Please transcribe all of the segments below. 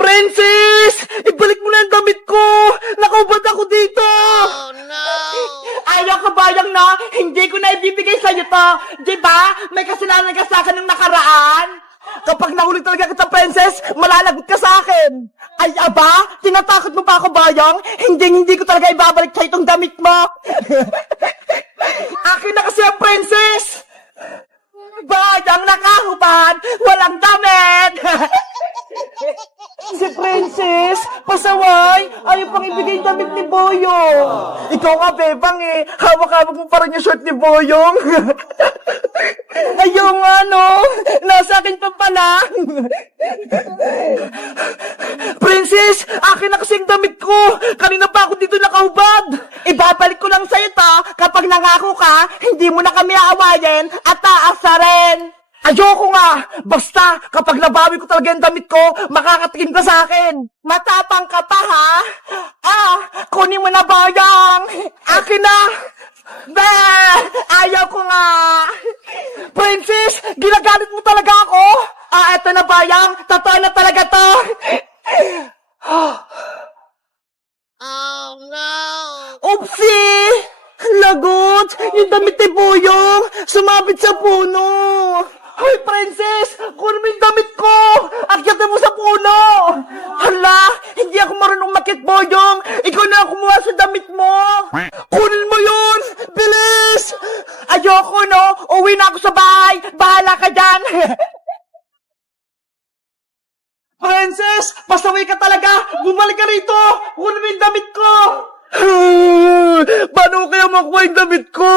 Princess! Ibalik mo na ang damit ko! Nakaubad ako dito! Oh no! Ayaw ka bayang na, hindi ko na ibibigay sa'yo to. Diba? May kasalanan ka sa akin ng nakaraan. Kapag nahuli talaga kita, Princess, malalagot ka sa akin. Ay, aba? Tinatakot mo pa ako, bayang? Hindi ko talaga ibabalik sa'yo itong damit mo. Akin na kasi ang Princess! Bayang nakahubad, walang damit! Si Princess, pasaway, ayaw pang ibigay damit ni Boyong. Ikaw nga, Bebang eh, hawak-hawak mo pa rin yung shirt ni Boyong. Ayaw nga, no? Nasa akin pa pala. Princess, akin na kasi ang damit ko. Kanina pa ako dito nakahubad. Ibabalik ko lang sa'yo to, kapag nangako ka, hindi mo na kami aawayin at taasa rin. Ayoko nga! Basta, kapag nabawi ko talaga yung damit ko, makakatikim ka sa akin! Matapang ka pa, ha? Kunin mo na, bayang! Akin na! Be! Ayaw ko nga! Princess, ginagalit mo talaga ako? Eto na, bayang! Totoo na talaga to! Oh no! Oopsie! Lagot! Yung damit ni Boyong! Sumabit sa puno! Hoy, Princess! Kunin mo yung damit ko! Akyatin mo sa puno! Hala! Hindi ako marunong makit, Boyong! Ikaw na ang kumuha sa damit mo! Kunin mo yun! Bilis! Ayoko, no? Uwi na ako sa bahay! Bahala ka dyan! Princess! Pasaway ka talaga! Bumalik ka rito! Kunin mo yung damit ko! Paano kaya makuha yung damit ko?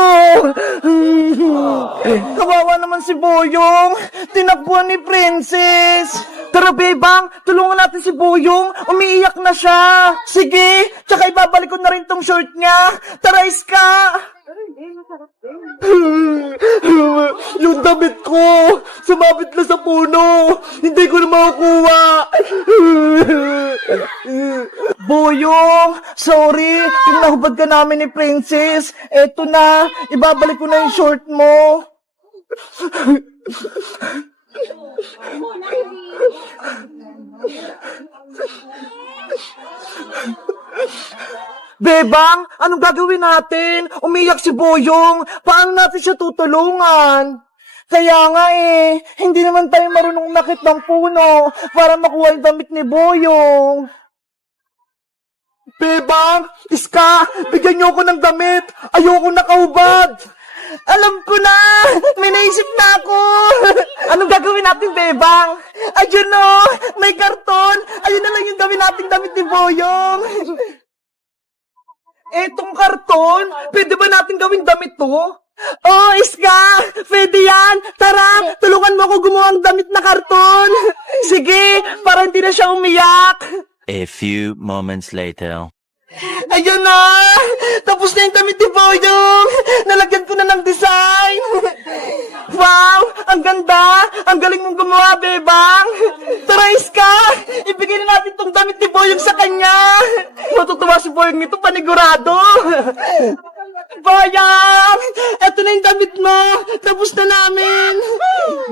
Kawawa naman si Boyong. Tinakbuhan ni Princess. Tara, Bebang, tulungan natin si Boyong. Umiiyak na siya. Sige, tsaka ibabalik ko na rin tong short niya. Tara, Iska. Yung damit ko, sumabit na sa puno. Hindi ko na makukuha. Boyong, sorry. Pinahubad ka namin ni Princess. Eto na, ibabalik ko na yung short mo. Bebang, anong gagawin natin? Umiyak si Boyong. Paano natin siya tutulungan? Kaya nga eh, hindi naman tayo marunong makit ng puno para makuha yung damit ni Boyong. Bebang, Iska, bigyan niyo ako ng damit. Ayoko nakahubad. Alam ko na! May naisip na ako! Anong gagawin natin, Bebang? Ayun o! May karton! Ayun na lang yung gawin natin damit ni Boyong! Etong karton? Pwede ba natin gawing damit to? Oh, Iska! Pwede yan! Tara! Tulungan mo ako gumawa ng damit na karton! Sige! Para hindi na siya umiyak! A few moments later. Ayun na! Tapos na yung damit ni Boyong! Nalagyan ko na ng design! Wow! Ang ganda! Ang galing mong gumawa, Bebang! Tara, Iska! Ibigay na natin tong damit ni Boyong sa kanya! Matutuwa si Boyong nito, panigurado! Boyong! Eto na yung damit mo! Tapos na namin!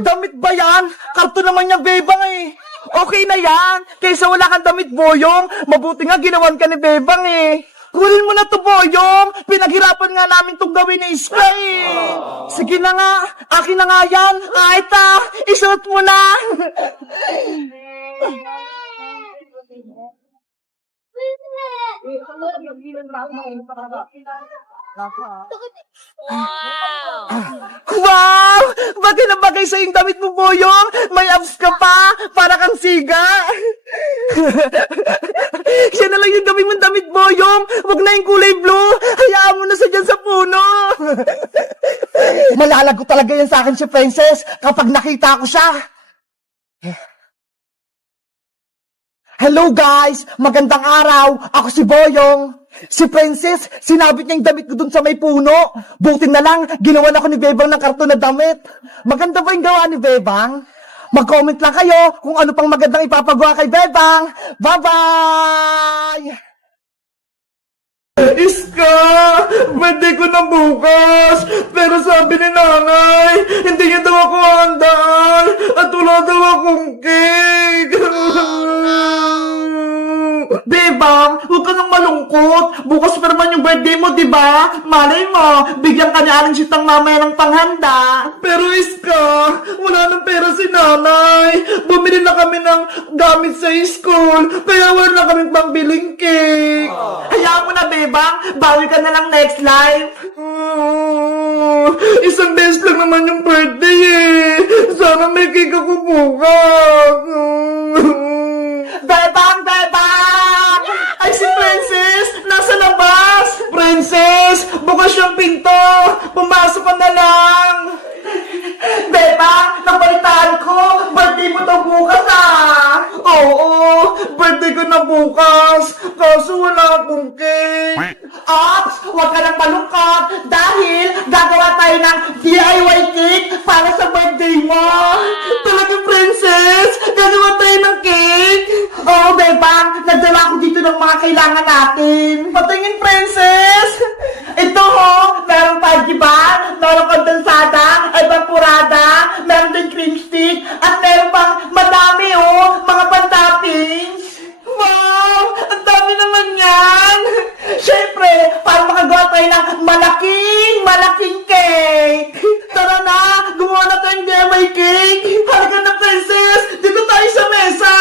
Damit ba yan? Karton naman niya, Bebang eh! Okay na yan! Kaysa wala kang damit, Boyong, mabuti nga ginawan ka ni Bebang eh. Kunin mo na to, Boyong! Pinaghirapan nga namin tong gawin ni Iska eh. Sige na nga, akin na nga yan. Ito, isuot mo na. Wow! Wow! Bagay na bagay sa yung damit mo, Boyong! May abs ka pa! Para kang siga! Yan na lang yung gawin mong damit, Boyong! Huwag na yung kulay blue! Hayaan mo na sa dyan sa puno! Malalago talaga yan sa akin si Princess kapag nakita ko siya! Hello guys! Magandang araw! Ako si Boyong! Si Princess, sinabit niya yung damit ko dun sa may puno. Buti na lang, ginawan ako ni Bebang ng karton na damit. Maganda ba yung gawa ni Bebang? Mag-comment lang kayo kung ano pang magandang ipapagawa kay Bebang. Bye-bye! Iska! Pwede ko na bukas! Pero sabi ni nanay, hindi niya daw ako handaan at wala daw akong cake! Bebang, huwag ka nang malungkot. Bukas pa naman yung birthday mo, di ba? Malay mo, bigyan ka ni Aling Sitang mamaya ng panghanda. Pero Iska, wala nang pera si nanay. Bumili na kami ng gamit sa school, kaya wala na kami pambiling cake. Hayaan mo na, Bebang. Bawi ka na lang next life. Isang beses lang naman yung birthday eh. Sana may cake ako bukas. Bebang! Bebang! Ay, si Princess! Nasa labas! Princess! Bukas yung pinto! Pumasok ka na lang! Bebang! Nabalitaan ko! Birthday mo to bukas ah! Oo! Birthday ko na bukas! Kaso wala akong cake! Ops! Huwag ka nang malungkot! Dahil gagawa tayo ng DIY cake para sa birthday mo! Talaga, Princess! Gagawa tayo ng cake! Oo, Bebang! Nagdala ko dito ng mga kailangan natin! Patingin, Princess! Ito ho! Merong pajiban! Merong kondensada! Evaporada! Meron din cream stick! At meron pang madami oh! Mga pan-toppings! Wow! Ang dami naman yan! Siyempre, para makagawa tayo ng malaking cake! Tara na! Gumawa na tayong DIY cake! Halika na, Princess! Dito tayo sa mesa!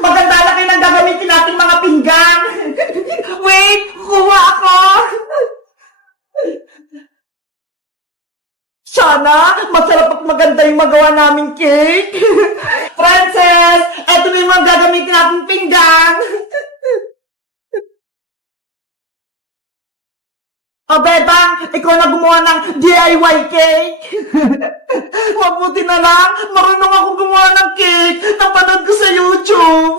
Maganda na kayo ng gagamitin natin mga pinggan! Wait! Kuha ako! Sana, masarap at maganda yung magawa naming cake! Princess! Eto na yung mga gagamitin natin pinggan! O, Bebang, ikaw na gumawa ng DIY cake. Mabuti na lang, marunong ako gumawa ng cake. Napanood ko sa YouTube.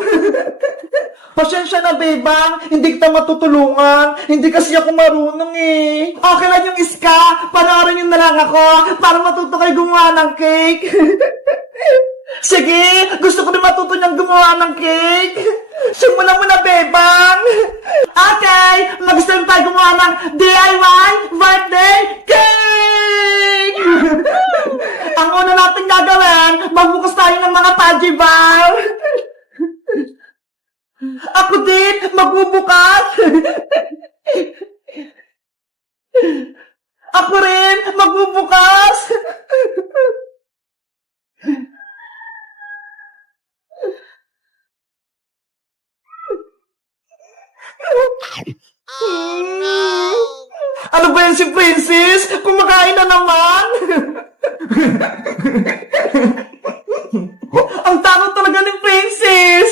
Pasensya na, Bebang, hindi kita matutulungan. Hindi kasi ako marunong eh. Okay lang yung Iska, panoorin nyo na lang ako para matuto kayo gumawa ng cake. Sige, gusto ko rin matuto niyang gumawa ng cake. Simulan mo na, Bebang. Okay, mag-start tayo gumawa ng DIY birthday cake! Ang una natin gagawin, magbukas tayo ng mga Paji bar. Ako din, magbubukas. Ako rin, magbubukas. Oh no! Ano ba yan si Princess? Kumakain na naman! Ang takot talaga ni Princess!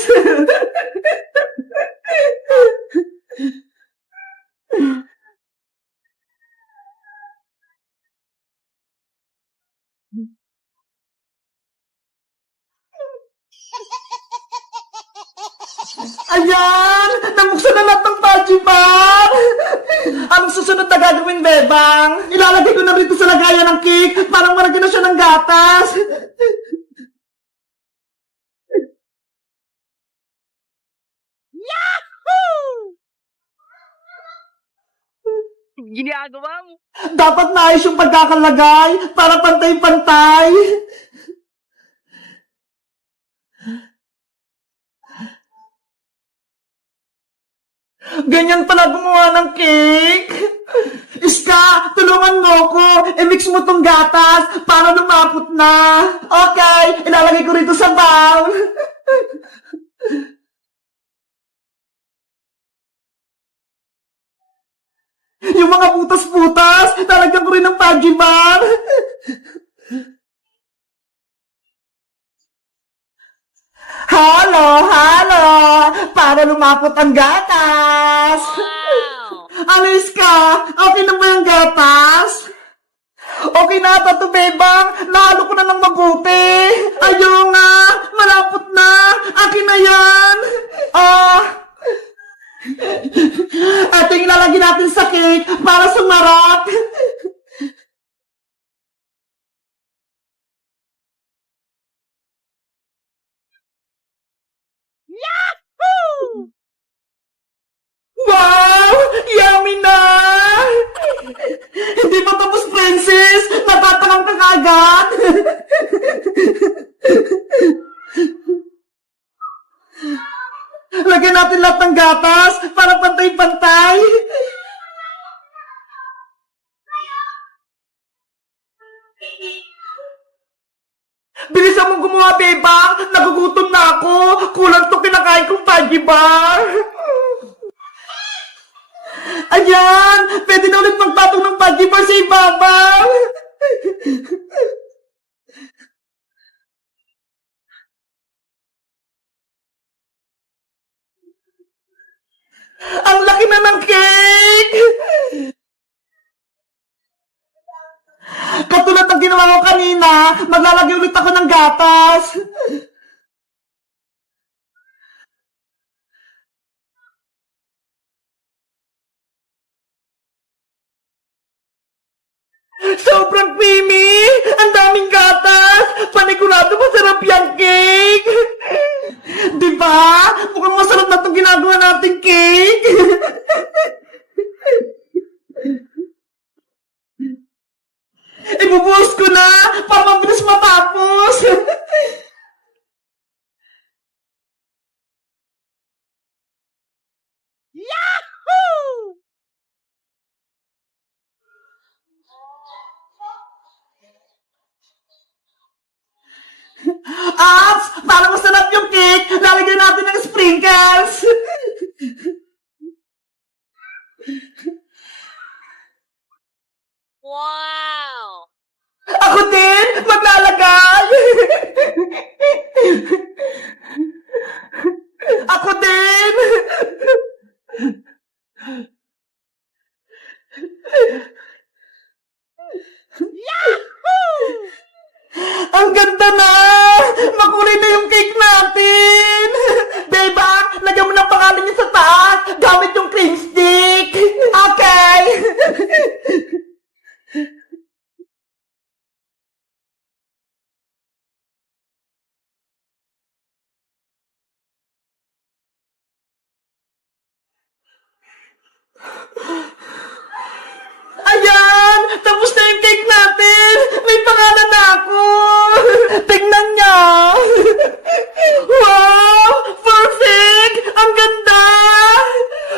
Ayan! Nabuksan na lahat ng Paji bar! Anong susunod na gagawin, Bebang? Ilalagay ko na rito sa lagayan ng cake. Parang maragyan na siya ng gatas. Ginagawa mo? Dapat naayos yung pagkakalagay para pantay-pantay. Ganyan pala gumawa ng cake. Iska, tulungan mo ko. I-mix mo tong gatas para lumapot na. Okay, ilalagay ko rito sa bowl. Yung mga butas-butas, talagyan ko rin ng Paji bar. Halo, halo! Para lumapot ang gatas! Wow! Ano, Iska? Okay na ba yung gatas? Okay na ata to, Bebang. Nahalo ko na ng mabuti. Ayaw nga. Malapot na. Akin na yan. Ito yung ilalagay natin sa cake para sumarap. Wow! Yummy na! Hindi pa tapos, Princess! Natatakang ka kagad! Lagyan natin lahat ng gatas para pantay-pantay. Bilisan mong gumawa, Beba! Nagugutom na ako! Kulang to kinakain kong Fudgy Bar! Ayan! Pwede na ulit magpatong ng Fudgy Bar sa ibabaw! Ang laki na ng cake! Katulad ng ginawa ko kanina, maglalagay ulit ako ng gatas. Sobrang creamy! Ang daming gatas! Panigurado masarap yung cake! Diba? Mukhang masarap na itong ginagawa nating cake! Ibubuhos ko na para mabilis matapos! Yahoo! Apps! Para masarap yung cake, lalagyan natin ng sprinkles! Wow! Ako din! Maglalagay! Ako din! Ang ganda na! Makulay na yung cake natin! Beba, lagyan mo ng pangalan niya sa taas gamit yung cream stick! Okay! Ayan! Tapos na yung cake natin! May pangalan na ako! Tingnan niyo! Wow! Perfect! Ang ganda!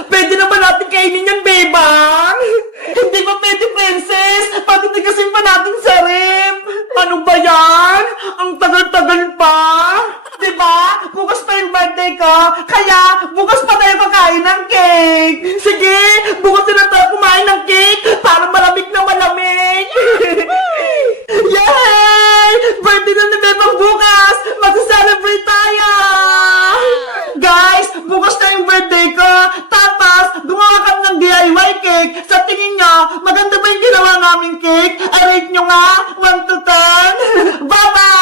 Pwede na ba natin kainin yan, Bebang? Hindi ba pwede, Princess? Patitigasin pa natin sa rep! Ano ba yan? Ang tagal-tagal pa! Diba? Bukas pa yung birthday ko, kaya bukas pa tayo kakain ng cake! Sige! Bukas na tayo kumain ng cake para malamig na malamig! Yay! Birthday na ni Bebang bukas! Mag-celebrate tayo! Guys, bukas na yung birthday ko! Tapos, gumawa kami ng DIY cake! Sa tingin nyo, maganda ba yung ginawa naming cake? I rate nyo nga, 1 to 10! Bye-bye!